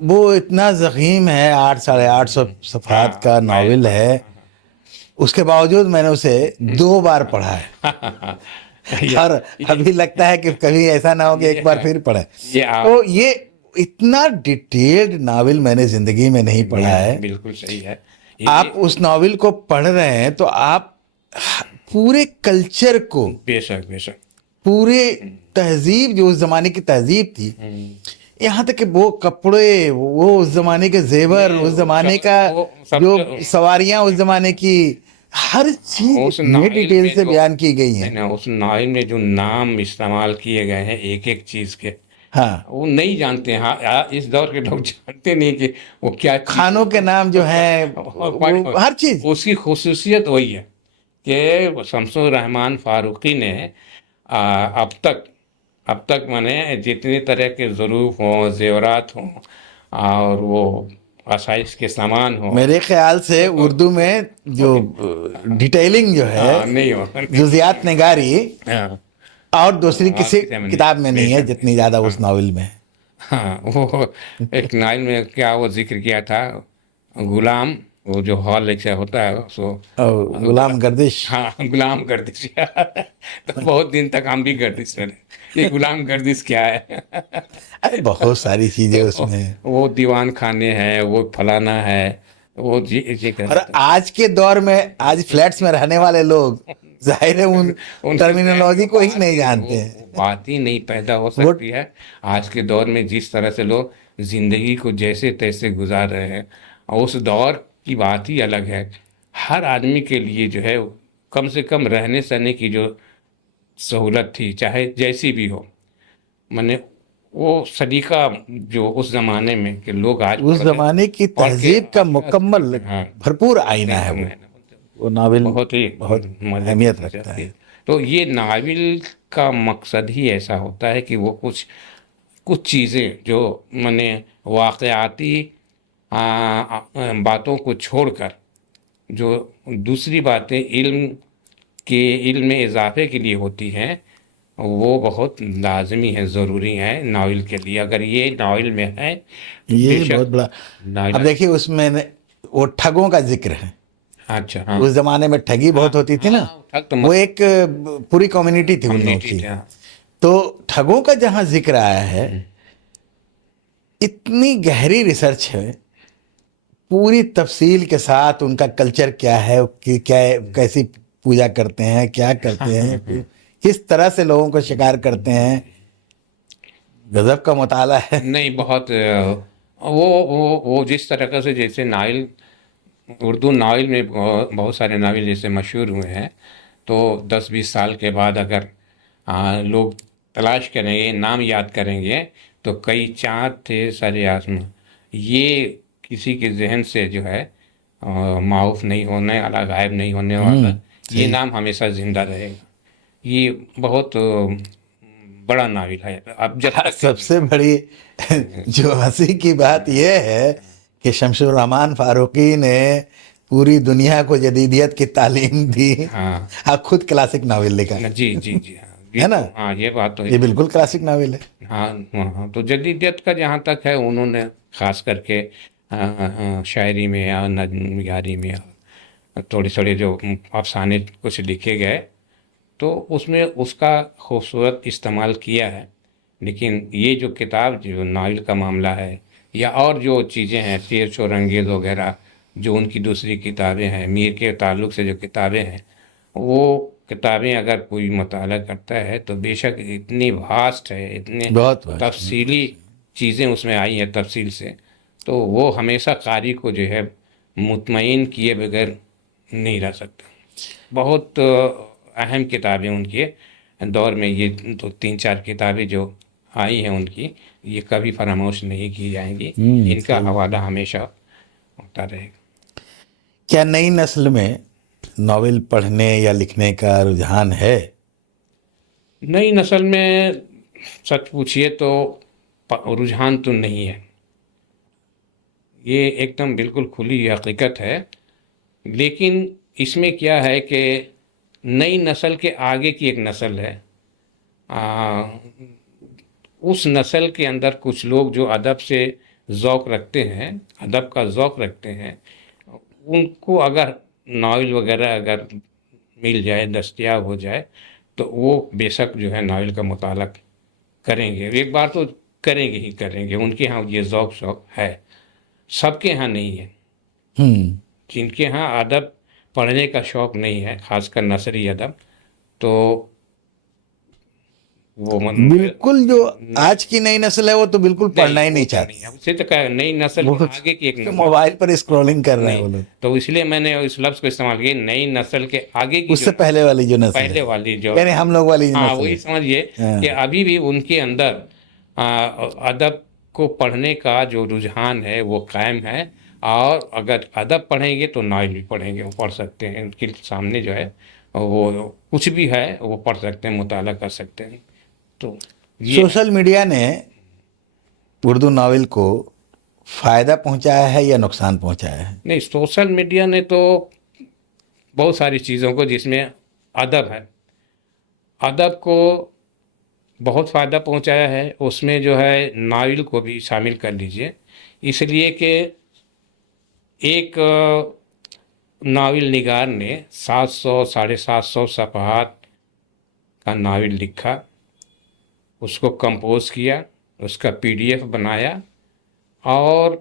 وہ اتنا ضخیم ہے، 800 سے 850 صفحات کا ناول ہے، اس کے باوجود میں نے اسے 2 بار پڑھا ہے اور ابھی لگتا ہے کہ کبھی ایسا نہ ہو کہ ایک بار پھر پڑھے. تو یہ اتنا ڈیٹیلڈ ناول میں نے زندگی میں نہیں پڑھا ہے. بالکل صحیح ہے. آپ اس ناول کو پڑھ رہے ہیں تو آپ پورے کلچر کو، بے شک بے شک. پورے تہذیب، جو اس زمانے کی تہذیب تھی، یہاں تک کہ وہ کپڑے، وہ اس زمانے کے زیور، اس زمانے کا جو سواریاں اس زمانے کی، ہر چیز اتنے ڈیٹیل سے بیان کی گئی ہیں. اس ناول میں جو نام استعمال کیے گئے ہیں ایک ایک چیز کے، ہاں، وہ نہیں جانتے ہیں. ہاں، اس دور کے لوگ جانتے نہیں کہ وہ کیا چیز. کھانوں کے نام جو ہیں، وہ ہر چیز. اس کی خصوصیت وہی ہے کہ شمس الرحمن فاروقی نے اب تک میں نے جتنی طرح کے ظروف ہوں، زیورات ہوں، اور وہ آسائش کے سامان ہوں، میرے خیال سے اردو میں جو ڈیٹیلنگ جو ہے، نہیں ہو. جزیات نگاری، ہاں اور دوسری کسی کتاب میں نہیں ہے جتنی زیادہ اس ناول میں. ہاں، وہ ایک ناول میں کیا وہ ذکر کیا تھا، غلام، وہ جو ہال ایک ہوتا ہے سو غلام گردش. ہاں، غلام گردش. تو بہت دن تک ہم بھی گردش میں رہے، یہ غلام گردش کیا ہے. ارے بہت ساری چیزیں اس میں. وہ دیوان خانے ہیں، وہ فلانا ہے، وہ اور آج کے دور میں، آج فلیٹس میں رہنے والے لوگ ظاہر ہے ان ٹرمینالوجی کو ہی نہیں جانتے ہیں. بات ہی نہیں پیدا ہو سکتی ہے. آج کے دور میں جس طرح سے لوگ زندگی کو جیسے تیسے گزار رہے ہیں، اس دور کی بات ہی الگ ہے. ہر آدمی کے لیے جو ہے کم سے کم رہنے سہنے کی جو سہولت تھی، چاہے جیسی بھی ہو، میں نے وہ سلیقہ جو اس زمانے میں کہ لوگ آج اس زمانے کی تہذیب کا مکمل بھرپور آئینہ ہے. وہ ناول بہت ہی بہت اہمیت رکھتا ہے. تو یہ ناول کا مقصد ہی ایسا ہوتا ہے کہ وہ کچھ چیزیں جو میں نے واقعاتی باتوں کو چھوڑ کر جو دوسری باتیں علم میں اضافے کے لیے ہوتی ہیں، وہ بہت لازمی ہے، ضروری ہے ناول کے لیے. اگر یہ ناول میں ہے، یہ بہت بڑا. اب دیکھیے اس میں وہ ٹھگوں کا ذکر ہے. اچھا، ہاں، اس زمانے میں ٹھگی بہت ہوتی تھی نا، وہ ایک پوری کمیونٹی تھی ان لوگوں کی. تو ٹھگوں کا جہاں ذکر آیا ہے، اتنی گہری ریسرچ ہے، پوری تفصیل کے ساتھ ان کا کلچر کیا ہے، کیسی پوجا کرتے ہیں، کیا کرتے ہیں، کس طرح سے لوگوں کو شکار کرتے ہیں. غضب کا مطالعہ ہے. نہیں، بہت وہ جس طرح سے جیسے ناول، اردو ناول میں بہت سارے ناول جیسے مشہور ہوئے ہیں، تو 10-20 سال کے بعد اگر لوگ تلاش کریں گے، نام یاد کریں گے، تو کئی چاند تھے سر آسماں، یہ کسی کے ذہن سے جو ہے معاف نہیں ہونے والا، غائب نہیں ہونے والا. یہ نام ہمیشہ زندہ رہے گا. یہ بہت بڑا ناول ہے. اب سب سے بڑی جو ہنسی کی بات یہ ہے کہ شمس الرحمن فاروقی نے پوری دنیا کو جدیدیت کی تعلیم دی. آپ خود کلاسک ناول لکھا. جی جی جی، ہے نا؟ ہاں، یہ بات تو یہ بالکل کلاسک ناول ہے. ہاں. تو جدیدیت کا جہاں تک ہے، انہوں نے خاص کر کے شاعری میں یا نظم نگاری میں تھوڑے جو افسانے کچھ لکھے گئے، تو اس میں اس کا خوبصورت استعمال کیا ہے. لیکن یہ جو کتاب، جو ناول کا معاملہ ہے، یا اور جو چیزیں ہیں، تیر چور انگیز وغیرہ، جو ان کی دوسری کتابیں ہیں، میر کے تعلق سے جو کتابیں ہیں، وہ کتابیں اگر کوئی مطالعہ کرتا ہے تو بے شک اتنی واسٹ ہے، اتنے بہت تفصیلی چیزیں اس میں آئی ہیں تفصیل سے، تو وہ ہمیشہ قاری کو جو ہے مطمئن کیے بغیر نہیں رہ سکتا. بہت اہم کتابیں ان کے دور میں، یہ 2-3-4 کتابیں جو آئی ہیں ان کی، یہ کبھی فراموش نہیں کی جائیں گی. ان کا حوالہ ہمیشہ ہوتا رہے گا. کیا نئی نسل میں ناول پڑھنے یا لکھنے کا رجحان ہے؟ نئی نسل میں سچ پوچھیے تو رجحان تو نہیں ہے. یہ ایک دم بالکل کھلی حقیقت ہے. لیکن اس میں کیا ہے کہ نئی نسل کے آگے کی ایک نسل ہے، اس نسل کے اندر کچھ لوگ جو ادب سے ذوق رکھتے ہیں، ادب کا ذوق رکھتے ہیں، ان کو اگر ناول وغیرہ اگر مل جائے، دستیاب ہو جائے، تو وہ بے شک جو ہے ناول کا مطالعہ کریں گے، ایک بار تو کریں گے ہی کریں گے، ان کے ہاں یہ ذوق شوق ہے، سب کے ہاں نہیں ہے، ہوں جن کے ہاں ادب پڑھنے کا شوق نہیں ہے، خاص کر نثری ادب، تو وہ بالکل، جو آج کی نئی نسل ہے وہ تو بالکل پڑھنا ہی وہ نہیں تو چاہتی نہیں ہے، اسے تو نئی نسل وہ کے آگے کی ایک تو نسل موبائل پر اسکرولنگ کر رہے ہیں نہیں، وہ لوگ، تو اس لیے میں نے اس لفظ کو استعمال کیا، نئی نسل کے آگے کی اس جو سے پہلے والی جو نسل پہلے ہے، والی جو، یعنی ہم لوگ والی جو ہاں نسل وہی ہے. سمجھیے ہاں. کہ ابھی بھی ان کے اندر ادب کو پڑھنے کا جو رجحان ہے وہ قائم ہے، اور اگر ادب پڑھیں گے تو ناول بھی پڑھیں گے، وہ پڑھ سکتے ہیں، ان کے سامنے جو ہے وہ کچھ بھی ہے وہ پڑھ سکتے ہیں، مطالعہ کر سکتے ہیں، تو یہ ہے۔ سوشل میڈیا نے اردو ناول کو فائدہ پہنچایا ہے یا نقصان پہنچایا ہے؟ نہیں، سوشل میڈیا نے تو بہت ساری چیزوں کو، جس میں ادب ہے، ادب کو بہت فائدہ پہنچایا ہے، اس میں جو ہے ناول کو بھی شامل کر لیجئے، اس لیے کہ ایک ناول نگار نے 700 750 صفحات کا ناول لکھا، اس کو کمپوز کیا، اس کا PDF بنایا، اور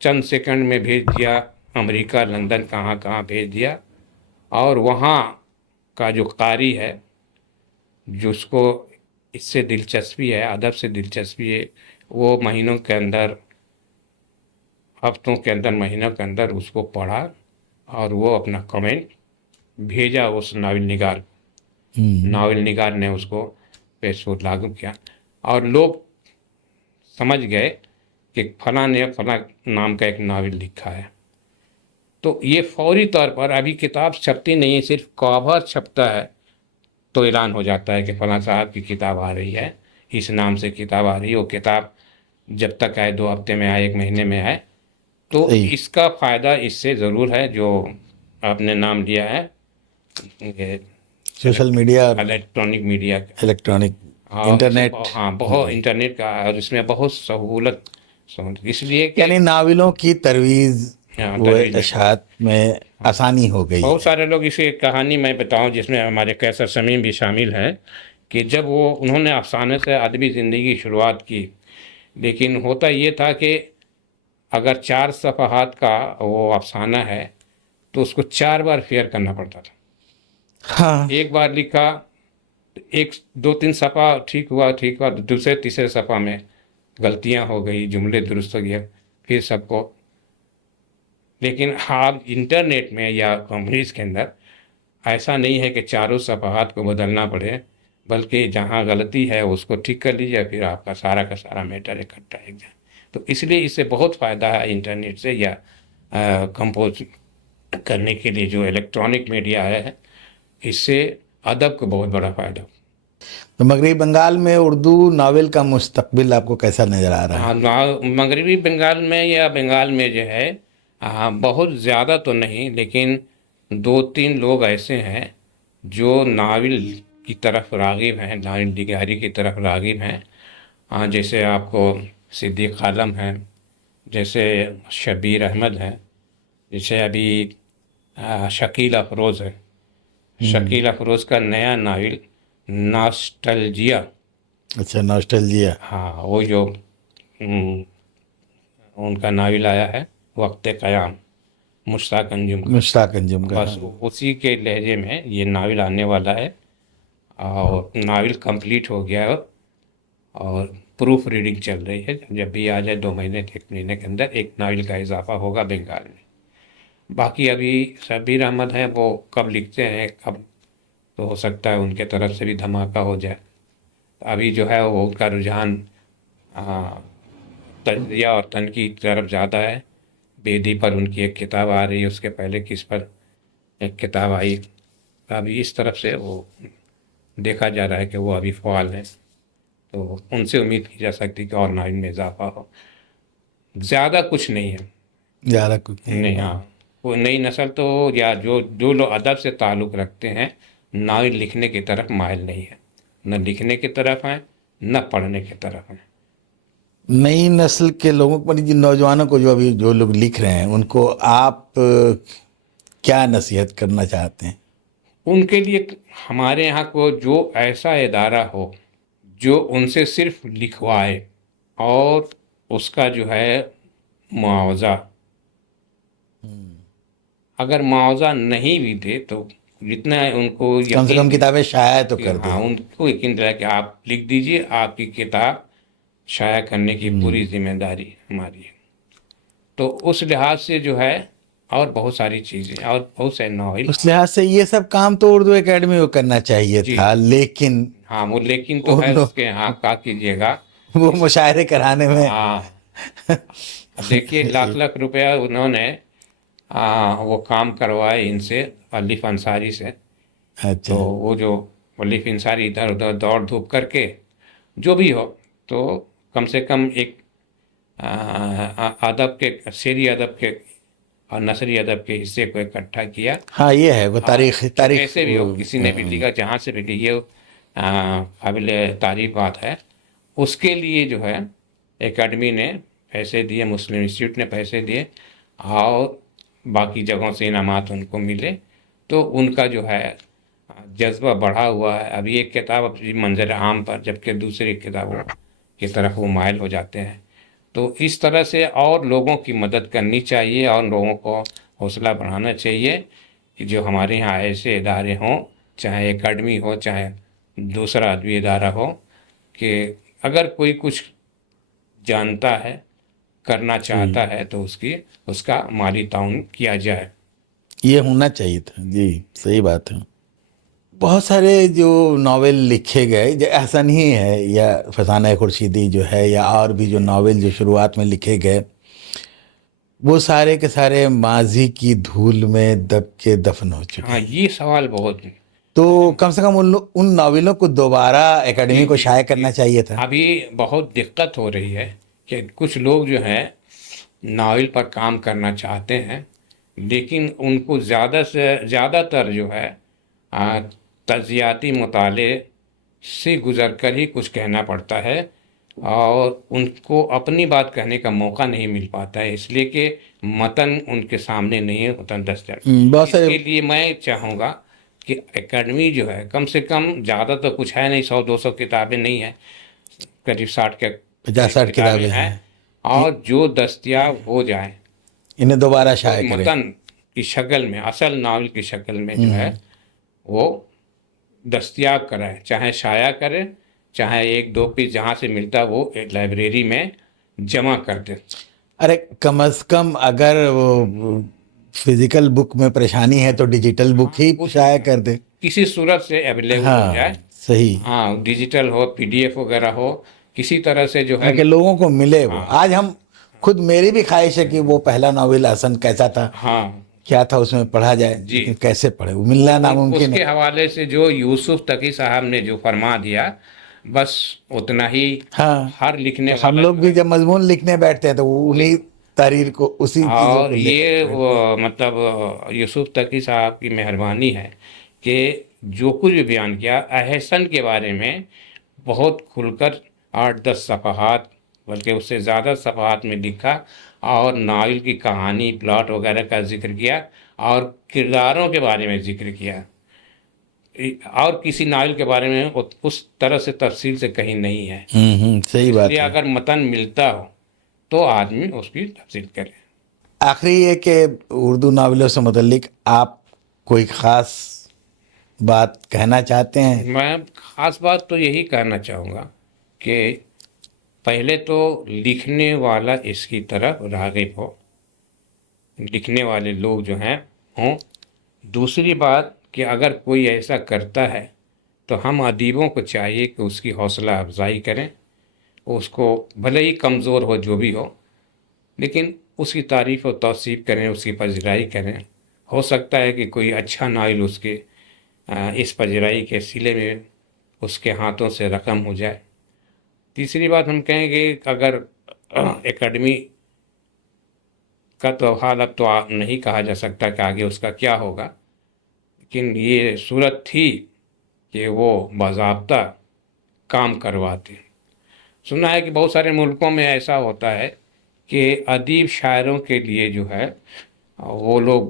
چند سیکنڈ میں بھیج دیا، امریکہ، لندن، کہاں کہاں بھیج دیا، اور وہاں کا جو قاری ہے، جس کو اس سے دلچسپی ہے، ادب سے دلچسپی ہے، وہ مہینوں کے اندر، ہفتوں کے اندر، مہینوں کے اندر اس کو پڑھا، اور وہ اپنا کمنٹ بھیجا اس ناول نگار کو، ناول نگار نے اس کو پیش کو لاگو کیا، اور لوگ سمجھ گئے کہ فلاں نے فلاں نام کا ایک ناول لکھا ہے، تو یہ فوری طور پر، ابھی کتاب چھپتی نہیں ہے، صرف کور چھپتا ہے تو اعلان ہو جاتا ہے کہ فلاں صاحب کی کتاب آ رہی ہے، اس نام سے کتاب آ رہی ہے، وہ کتاب جب تک آئے، 2 ہفتے میں آئے، 1 مہینے میں آئے، تو صحیح. اس کا فائدہ اس سے ضرور ہے، جو آپ نے نام لیا ہے، یہ سوشل میڈیا اور الیکٹرانک میڈیا کا، الیکٹرانک اور اسے انٹرنیٹ. ہاں بہت انٹرنیٹ کا، اور اس میں بہت سہولت، اس لیے کہ یعنی ناولوں کی ترویج و تجویز میں بہت، اشاعت میں آسانی ہو گئی بہت ہے. سارے لوگ، اسی ایک کہانی میں بتاؤں جس میں ہمارے قیصر شمیم بھی شامل ہیں، کہ جب انہوں نے افسانے سے ادبی زندگی کی شروعات کی، لیکن ہوتا یہ تھا کہ اگر 4 صفحات کا وہ افسانہ ہے تو اس کو 4 بار فیئر کرنا پڑتا تھا، ہاں. ایک بار لکھا، ایک 2 3 صفحہ ٹھیک ہوا، دوسرے تیسرے صفحہ میں غلطیاں ہو گئی، جملے درست ہو گئے، پھر سب کو، لیکن آپ انٹرنیٹ میں یا کمپنیز کے اندر ایسا نہیں ہے کہ 4 صفحات کو بدلنا پڑے، بلکہ جہاں غلطی ہے اس کو ٹھیک کر لیجیے، پھر آپ کا سارا میٹر اکٹھا ایک جائے، تو اس لیے اس سے بہت فائدہ ہے انٹرنیٹ سے، یا کمپوز کرنے کے لیے جو الیکٹرانک میڈیا ہے، اس سے ادب کو بہت بڑا فائدہ۔ تو مغربی بنگال میں اردو ناول کا مستقبل آپ کو کیسا نظر آ رہا ہے؟ مغربی بنگال میں یا بنگال میں جو ہے، بہت زیادہ تو نہیں، لیکن 2 3 لوگ ایسے ہیں جو ناول کی طرف راغب ہیں، ناول نگاری کی طرف راغب ہیں، جیسے آپ کو صدیق عالم ہیں، جیسے شبیر احمد ہیں، جیسے ابھی شکیل افروز ہے، شکیل افروز کا نیا ناول ناسٹلجیا، اچھا، نوسٹلجیا. ہاں وہ جو ان کا ناول آیا ہے، وقت قیام، مشتاق انجم کا، مشتاق انجم کا. بس اسی کے لہجے میں یہ ناول آنے والا ہے، اور ناول کمپلیٹ ہو گیا ہے، اور پروف ریڈنگ چل رہی ہے، جب بھی آ جائے 2 مہینے 1 مہینے کے اندر ایک ناول کا اضافہ ہوگا بنگال میں۔ باقی ابھی شبیر احمد ہیں، وہ کب لکھتے ہیں، کب، تو ہو سکتا ہے ان کے طرف سے بھی دھماکہ ہو جائے، ابھی جو ہے وہ ان کا رجحان تجزیہ اور تنقید کی طرف زیادہ ہے، بیدی پر ان کی ایک کتاب آ رہی ہے، اس کے پہلے کس پر ایک کتاب آئی، ابھی اس طرف سے وہ دیکھا جا رہا ہے کہ وہ ابھی فعال ہیں، تو ان سے امید کی جا سکتی کہ اور ناول میں اضافہ ہو، زیادہ کچھ نہیں ہے، زیادہ کچھ نہیں، نہیں. ہاں، وہ نئی نسل تو، یا جو لوگ ادب سے تعلق رکھتے ہیں، ناول لکھنے کی طرف مائل نہیں ہے، نہ لکھنے کی طرف ہیں، نہ پڑھنے کی طرف ہیں، نئی نسل کے لوگوں کو، جن نوجوانوں کو جو ابھی جو لوگ لکھ رہے ہیں، ان کو آپ کیا نصیحت کرنا چاہتے ہیں؟ ان کے لیے ہمارے یہاں کو جو ایسا ادارہ ہو جو ان سے صرف لکھوائے اور اس کا جو ہے معاوضہ، اگر معاوضہ نہیں بھی دے تو جتنا ان کو کم سے کم یقین، کتابیں شائع تو کر دے۔ ہاں ان کو یقین دلا کہ آپ لکھ دیجئے، آپ کی کتاب شائع کرنے کی پوری ذمہ داری ہماری ہے۔ تو اس لحاظ سے جو ہے، اور بہت ساری چیزیں اور بہت سے ناول، اس لحاظ سے یہ سب کام تو اردو اکیڈمی کو کرنا چاہیے جی تھا، لیکن ہاں وہ لیکن تو ہے ان اس کے یہاں کا کیجیے گا وہ اس، مشاعرے کرانے میں ہاں دیکھیے لاکھ لاکھ روپیہ انہوں نے وہ کام کروائے ان سے، الف انصاری سے۔ اچھا، تو وہ جو الف انصاری ادھر ادھر دوڑ دھوپ کر کے جو بھی ہو، تو کم سے کم ایک ادب کے، شعری ادب کے اور نثری ادب کے حصے کو اکٹھا کیا، ہاں یہ ہے وہ اور تاریخ کیسے بھی ہو کسی نے بھی لکھا، جہاں سے بھی لکھی، یہ قابل تعریف بات ہے۔ اس کے لیے جو ہے اکیڈمی نے پیسے دیے، مسلم انسٹیٹیوٹ نے پیسے دیے، اور باقی جگہوں سے انعامات ان کو ملے، تو ان کا جو ہے جذبہ بڑھا ہوا ہے۔ ابھی ایک کتاب اپنی منظر عام پر، جبکہ دوسری کتابوں کی طرف وہ مائل ہو جاتے ہیں۔ تو اس طرح سے اور لوگوں کی مدد کرنی چاہیے، اور لوگوں کو حوصلہ بڑھانا چاہیے کہ جو ہمارے یہاں ایسے ادارے ہوں، چاہے اکیڈمی ہو چاہے دوسرا ادبی ادارہ ہو، کہ اگر کوئی کچھ جانتا ہے، کرنا جی، چاہتا ہے، تو اس کا مالی تعاون کیا جائے۔ یہ ہونا چاہیے تھا، جی صحیح بات ہے۔ بہت سارے جو ناول لکھے گئے، جو احسن ہی ہے یا فسانہ خورشیدی جو ہے، یا اور بھی جو ناول جو شروعات میں لکھے گئے، وہ سارے کے سارے ماضی کی دھول میں دب کے دفن ہو چکے ہاں ہیں۔ یہ سوال بہت تو اہم۔ کم سے کم ان ناولوں کو دوبارہ جی اکیڈمی کو جی شائع جی، کرنا چاہیے تھا۔ ابھی بہت دقت ہو رہی ہے کہ کچھ لوگ جو ہیں ناول پر کام کرنا چاہتے ہیں، لیکن ان کو زیادہ سے زیادہ تر جو ہے تجزیاتی مطالعے سے گزر کر ہی کچھ کہنا پڑتا ہے، اور ان کو اپنی بات کہنے کا موقع نہیں مل پاتا ہے، اس لیے کہ متن ان کے سامنے نہیں ہوتا دستیاب۔ بہت اس سارے کے لیے میں چاہوں گا کہ اکیڈمی جو ہے کم سے کم، زیادہ تو کچھ ہے نہیں، 100 200 کتابیں نہیں ہیں، قریب 60 کے 50 60 کتابیں کتابیں ہیں، ہیں، اور جو دستیاب ہو جائیں انہیں دوبارہ اس کو شائع کریں۔ متن کی شکل میں، اصل ناول کی شکل میں جو ہے وہ دستیاب کرائے، چاہے شائع کرے، چاہے ایک دو پیس جہاں سے ملتا وہ ایک لائبریری میں جمع کر دے۔ ارے کم از کم اگر وہ فزیکل بک میں پریشانی ہے تو ڈیجیٹل ہاں بک ہی کچھ شائع کر دے۔ کسی صورت سے اویلیبل ہو ہاں جائے، صحیح، ہاں ڈیجیٹل ہو، پی ڈی ایف وغیرہ ہو، کسی طرح سے جو ہے، تاکہ لوگوں کو ملے وہ۔ ہاں آج ہم خود، میری بھی خواہش ہے کہ وہ پہلا ناول حسن کیسا تھا، ہاں کیا تھا، اس میں پڑھا جائے، جی، لیکن کیسے پڑھے، وہ تو ملنا اس ناممکن ہے۔ کے حوالے سے جو یوسف تقی صاحب نے جو فرما دیا، بس اتنا ہی ہاں، ہر تو لکھنے ہم والا لوگ جو بھی ہے، جب مضمون لکھنے بیٹھتے ہیں تو وہ انہی تحریر کو، اسی چیزوں اور کو لے کر یہ کے بیٹھتے ہیں۔ مطلب یوسف تقی صاحب کی مہربانی ہے کہ جو کچھ بھی بیان کیا احسن کے بارے میں، بہت کھل کر 8 10 صفحات، بلکہ اس سے زیادہ صفحات میں لکھا، اور ناول کی کہانی، پلاٹ وغیرہ کا ذکر کیا، اور کرداروں کے بارے میں ذکر کیا، اور کسی ناول کے بارے میں اس طرح سے تفصیل سے کہیں نہیں ہے۔ صحیح اس لیے بات ہے۔ اگر متن ملتا ہو تو آدمی اس کی تفصیل کرے۔ آخری یہ کہ اردو ناولوں سے متعلق آپ کوئی خاص بات کہنا چاہتے ہیں؟ میں خاص بات تو یہی کہنا چاہوں گا کہ پہلے تو لکھنے والا اس کی طرف راغب ہو، لکھنے والے لوگ جو ہیں ہوں۔ دوسری بات کہ اگر کوئی ایسا کرتا ہے تو ہم ادیبوں کو چاہیے کہ اس کی حوصلہ افزائی کریں، اس کو بھلے ہی کمزور ہو جو بھی ہو، لیکن اس کی تعریف و توصیف کریں، اس کی پذیرائی کریں۔ ہو سکتا ہے کہ کوئی اچھا ناول اس کے اس پذیرائی کے صلے میں اس کے ہاتھوں سے رقم ہو جائے۔ تیسری بات ہم کہیں گے کہ اگر اکیڈمی کا تو حال اب تو نہیں کہا جا سکتا کہ آگے اس کا کیا ہوگا، لیکن یہ صورت تھی کہ وہ باضابطہ کام کرواتے، سنا ہے کہ بہت سارے ملکوں میں ایسا ہوتا ہے کہ ادیب شاعروں کے لیے جو ہے وہ لوگ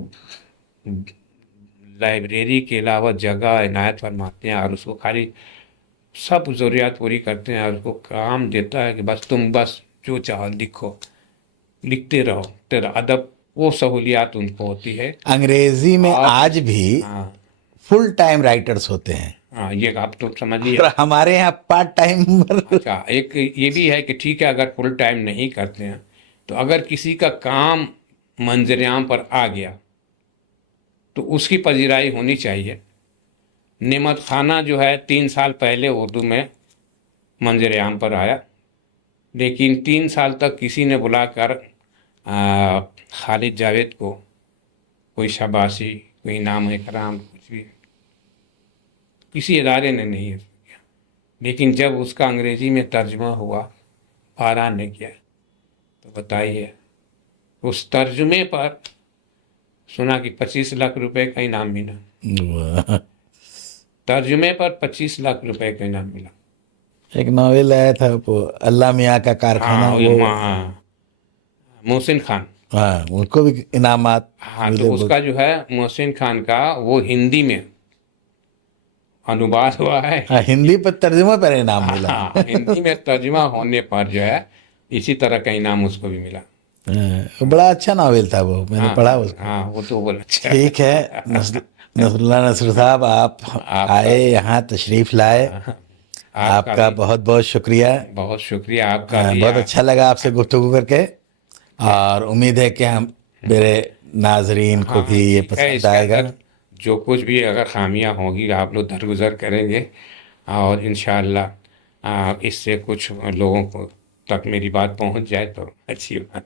لائبریری کے علاوہ جگہ عنایت فرماتے ہیں اور اس کو خالی سب ضروریات پوری کرتے ہیں اور اس کو کام دیتا ہے کہ بس تم بس جو چاہو لکھو، لکھتے رہو، تیرا ادب، وہ سہولیات ان کو ہوتی ہے. انگریزی میں اور آج بھی ہاں فل ٹائم رائٹرز ہوتے ہیں، ہاں یہ آپ تو سمجھ لیے. اور ہمارے یہاں پارٹ ٹائم اچھا ایک یہ بھی ہے کہ ٹھیک ہے اگر فل ٹائم نہیں کرتے ہیں تو اگر کسی کا کام منظر عام پر آ گیا تو اس کی پذیرائی ہونی چاہیے. نعمت خانہ جو ہے 3 سال پہلے اردو میں منظر عام پر آیا، لیکن 3 سال تک کسی نے بلا کر خالد جاوید کو کوئی شاباشی، کوئی انعام اکرام، کچھ بھی کسی ادارے نے نہیں کیا. لیکن جب اس کا انگریزی میں ترجمہ ہوا فاران نے کیا تو بتائیے اس ترجمے پر سنا کہ 25 لاکھ روپے کا انعام ملا. ترجمے پر 25 لاکھ روپے کا انعام ملا. ایک ناول آیا تھا وہ اللہ میاں کا کارخانہ، ہاں وہ محسن خان. ہاں ان کو بھی انعامات ہاں ملے. تو اس کا جو ہے محسن خان کا وہ ہندی میں انواد ہوا ہے. ہاں ہندی پر ترجمہ پر انعام ملا. ہاں ہندی میں ترجمہ ہونے پر جو ہے اسی طرح کا انعام اس کو بھی ملا. ہاں، بڑا اچھا ناول تھا وہ، میں نے ہاں پڑھا اس کو. ہاں وہ تو بول اچھا. ٹھیک ہے نصر اللہ نصر صاحب، آپ آپ کا آئے یہاں تشریف لائے، آپ کا بھی بہت بہت شکریہ. بہت شکریہ آپ کا بھی. بہت اچھا لگا آپ سے گفتگو کر کے، اور امید ہے کہ ہم میرے ناظرین کو ہاں بھی یہ ٹھیک ہے، اس پسند کے آئے گا. اندر جو کچھ بھی اگر خامیاں ہوں گی آپ لوگ درگزر کریں گے اور انشاءاللہ اس سے کچھ لوگوں کو تک میری بات پہنچ جائے تو اچھی بات.